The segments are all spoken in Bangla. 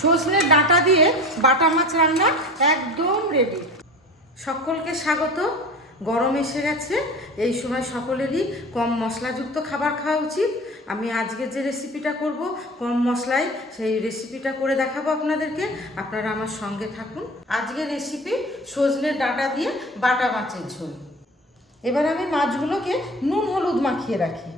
সজনের ডাঁটা দিয়ে বাটা মাছ রান্না একদম রেডি। সকলকে স্বাগত। গরম এসে গেছে, এই সময় সকলেরই কম মশলাযুক্ত খাবার খাওয়া উচিত। আমি আজকে যে রেসিপিটা করব কম মশলায়, সেই রেসিপিটা করে দেখাবো আপনাদেরকে। আপনারা আমার সঙ্গে থাকুন। আজকের রেসিপি সজনের ডাঁটা দিয়ে বাটা মাছের ঝোল। এবার আমি মাছগুলোকে নুন হলুদ মাখিয়ে রাখি।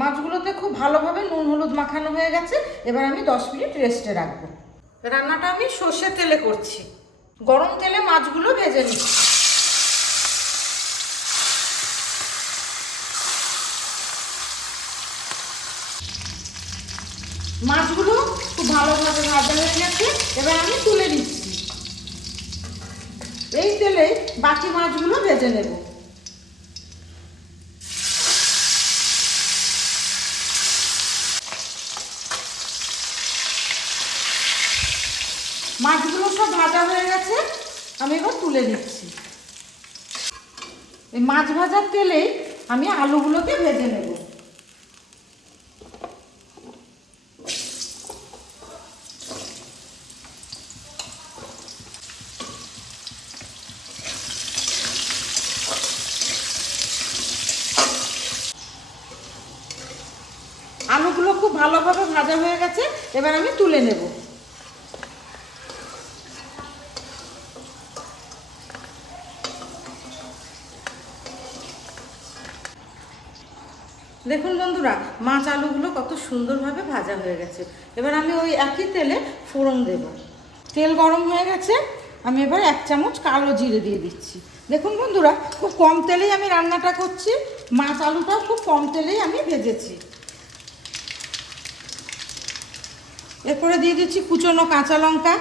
মাছগুলোতে খুব ভালোভাবে নুন হলুদ মাখানো হয়ে গেছে। এবার আমি 10 মিনিট রেস্টে রাখবো। রান্নাটা আমি সর্ষের তেলে করছি। গরম তেলে মাছগুলো ভেজে নিচ্ছি। মাছগুলো খুব ভালোভাবে ভাজা হয়ে গেছে, এবার আমি তুলে নিচ্ছি। এই তেলে বাকি মাছগুলো ভেজে নেব। মাছগুলো সব ভাজা হয়ে গেছে, আমি এবার তুলে নিচ্ছি। এই মাছ ভাজার তেলে আমি আলুগুলোকে ভেজে নেব। আলুগুলো খুব ভালোভাবে ভাজা হয়ে গেছে, এবার আমি তুলে নেব। দেখুন বন্ধুরা, মাছ আলুগুলো কত সুন্দরভাবে ভাজা হয়ে গেছে। এবার আমি ওই একই তেলে ফোড়ন দেব। তেল গরম হয়ে গেছে, আমি এবার 1 চামচ কালো জিরে দিয়ে দিচ্ছি। দেখুন বন্ধুরা, খুব কম তেলেই আমি রান্নাটা করছি। মাছ আলুটাও খুব কম তেলেই আমি ভেজেছি। এরপরে দিয়ে দিচ্ছি কুচনো কাঁচা লঙ্কা,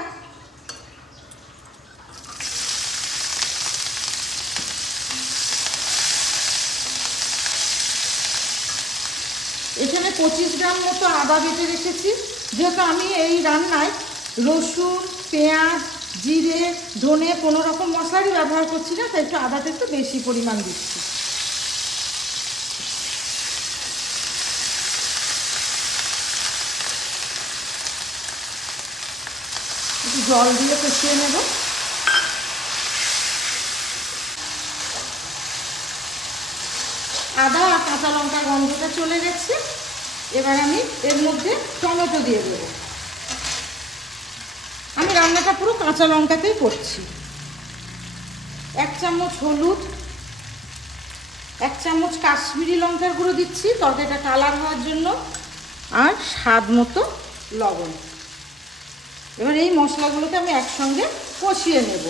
এখানে 25 গ্রাম মতো আদা বেটে রেখেছি। যেহেতু আমি এই রান্নায় রসুন, পেঁয়াজ, জিরে, ধনে কোনো রকম মশলারই ব্যবহার করছি না, তাই একটু আদাটা একটু বেশি পরিমাণ দিচ্ছি। একটু জল দিয়ে কষিয়ে নেব। আদা আর কাঁচা লঙ্কার গন্ধটা চলে গেছে, এবার আমি এর মধ্যে টমেটো দিয়ে দেবো। আমি রান্নাটা পুরো কাঁচা লঙ্কাতেই করছি। 1 চামচ হলুদ, 1 চামচ কাশ্মীরি লঙ্কার গুঁড়ো দিচ্ছি তরকারিটা কালার হওয়ার জন্য, আর স্বাদ মতো লবণ। এবার এই মশলাগুলোকে আমি একসঙ্গে কষিয়ে নেব।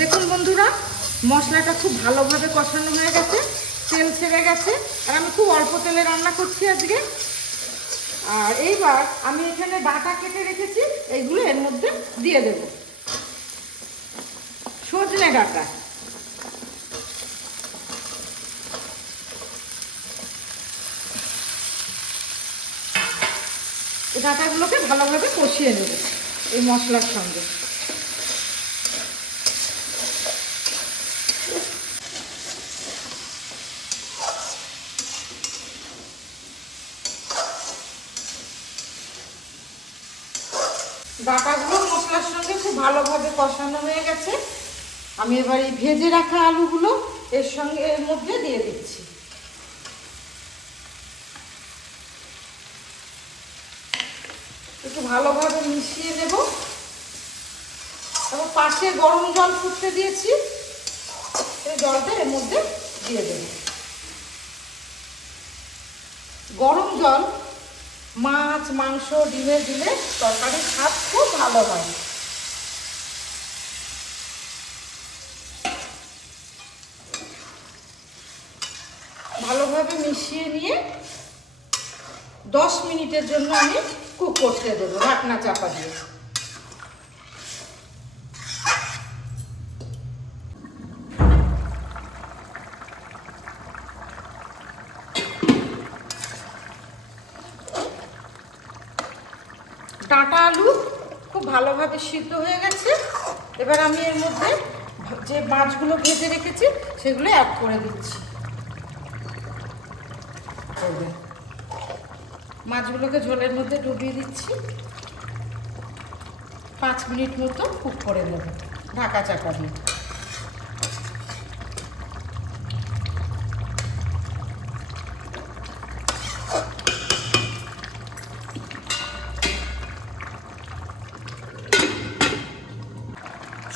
দেখুন বন্ধুরা, মশলাটা খুব ভালোভাবে কষানো হয়ে গেছে, তেল ছেড়ে গেছে। আর আমি খুব অল্প তেলে রান্না করছি আজকে। আর এইবার আমি এখানে ডাঁটা কেটে রেখেছি, এইগুলো এর মধ্যে দিয়ে দেব। সজনে ডাঁটা, এই ডাঁটাগুলোকে ভালোভাবে কষিয়ে নেব এই মশলার সঙ্গে। ডাঁটাগুলো মশলার সঙ্গে খুব ভালোভাবে কষানো হয়ে গেছে। আমি এবার এই ভেজে রাখা আলুগুলো এর সঙ্গে এর মধ্যে দিয়ে দিচ্ছি। একটু ভালোভাবে মিশিয়ে নেব। তারপর পাশে গরম জল ফুটতে দিয়েছি, এই জলটা এর মধ্যে দিয়ে দেব। গরম জল মাছ, মাংস, ডিমে দিলে তরকারির স্বাদ খুব ভালো হয়। ভালোভাবে মিশিয়ে নিয়ে 10 মিনিটের জন্য আমি কুক করতে দেবো ঢাকনা চাপা দিয়ে। ডাঁটা আলু খুব ভালোভাবে সিদ্ধ হয়ে গেছে। এবার আমি এর মধ্যে যে মাছগুলো ভেজে রেখেছি সেগুলো অ্যাড করে দিচ্ছি। মাছগুলোকে ঝোলের মধ্যে ডুবিয়ে দিচ্ছি। 5 মিনিট মতো কুক করে নেব ঢাকা চাপা দিয়ে।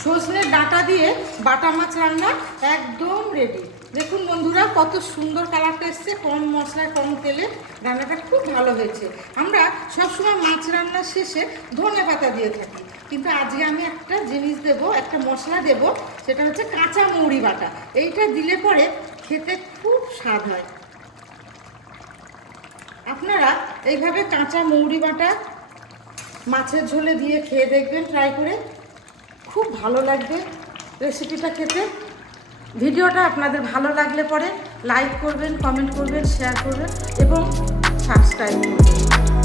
সজনের ডাঁটা দিয়ে বাটা মাছ রান্না একদম রেডি। দেখুন বন্ধুরা কত সুন্দর কালারটা এসছে, কম মশলায় কম তেলে রান্নাটা খুব ভালো হয়েছে। আমরা সবসময় মাছ রান্নার শেষে ধনেপাতা দিয়ে থাকি, কিন্তু আজকে আমি একটা জিনিস দেব, একটা মশলা দেব, সেটা হচ্ছে কাঁচা মৌরি বাটা। এইটা দিলে পরে খেতে খুব স্বাদ হয়। আপনারা এইভাবে কাঁচা মৌরি বাটা মাছের ঝোলে দিয়ে খেয়ে দেখবেন, ট্রাই করে, খুব ভালো লাগবে রেসিপিটা খেতে। ভিডিওটা আপনাদের ভালো লাগলে পরে লাইক করবেন, কমেন্ট করবেন, শেয়ার করবেন এবং সাবস্ক্রাইব করবেন।